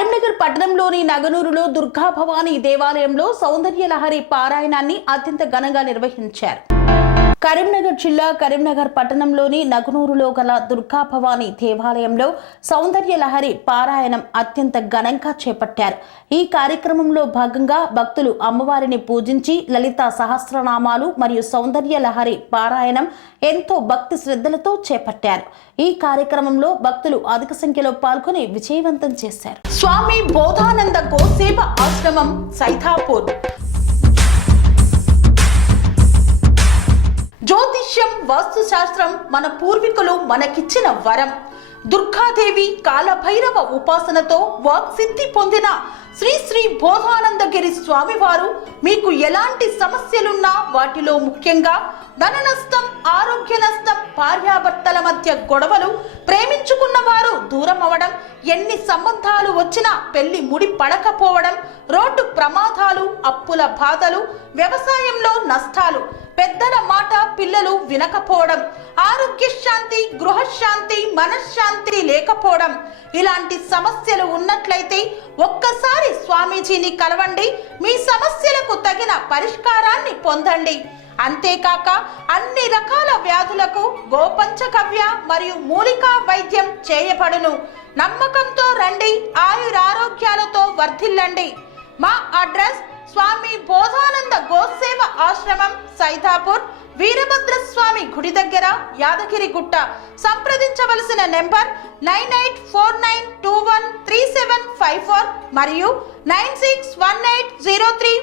కరీంనగర్ పట్టణంలోని నగనూరులో దుర్గా భవానీ దేవాలయంలో సౌందర్య లహరి పారాయణాన్ని అత్యంత ఘనంగా నిర్వహించారు. కరీంనగర్ జిల్లా కరీంనగర్ పట్టణంలోని నగనూరులో గల దుర్గా భవానీ దేవాలయంలో సౌందర్య లహరి పారాయణం అత్యంత ఘనంగా చేపట్టారు. ఈ కార్యక్రమంలో భాగంగా భక్తులు అమ్మవారిని పూజించి లలిత సహస్రనామాలు మరియు సౌందర్య లహరి పారాయణం ఎంతో భక్తి శ్రద్ధలతో చేపట్టారు. ఈ కార్యక్రమంలో భక్తులు అధిక సంఖ్యలో పాల్గొని విజయవంతం చేశారు. స్వామి బోధానంద గోసేవ ఆశ్రమం సైథాపూర్. జ్యోతిష్యం, వాస్తుశాస్త్రం మన పూర్వీకులు మనకిచ్చిన వరం. దుర్గాదేవి కాలభైరవ ఉపాసనతో వాక్సిద్ధి పొందిన శ్రీ శ్రీ బోధానందగిరి స్వామివారు మీకు ఎలాంటి సమస్యలున్నా, వాటిలో ముఖ్యంగా ధన నష్టం, ఆరోగ్య నష్టం, భార్యాభర్తల మధ్య గొడవలు, ప్రేమించుకున్న వారు దూరం అవడం, ఎన్ని సంబంధాలు వచ్చినా పెళ్లి ముడి పడకపోవడం, రోడ్డు ప్రమాదాలు, అప్పుల బాధలు, వ్యవసాయంలో నష్టాలు, పెద్దల మాట పిల్లలు వినకపోవడం, ఆరోగ్య శాంతి, గృహశాంతి, మనశ్శాంతి లేకపోవడం, ఇలాంటి సమస్యలు ఉన్నట్లయితే ఒక్కసారి స్వామీజీని కలవండి. మీ సమస్యలకు తగిన పరిష్కారాన్ని పొందండి. అంతేకాక అన్ని రకాల వ్యాధులకు గోపంచగవ్య మరియు మూలికా వైద్యం చేయబడును. నమ్మకంతో రండి, ఆయురారోగ్యాలతో వర్ధిల్లండి. మా అడ్రస్ స్వామి బోధానంద గోసేవ ఆశ్రమం సైథాపూర్, వీరభద్రస్వామి గుడి దగ్గర, యాదగిరిగుట్ట. సంప్రదించవలసిన నెంబర్ 9849213754 మరియు 961803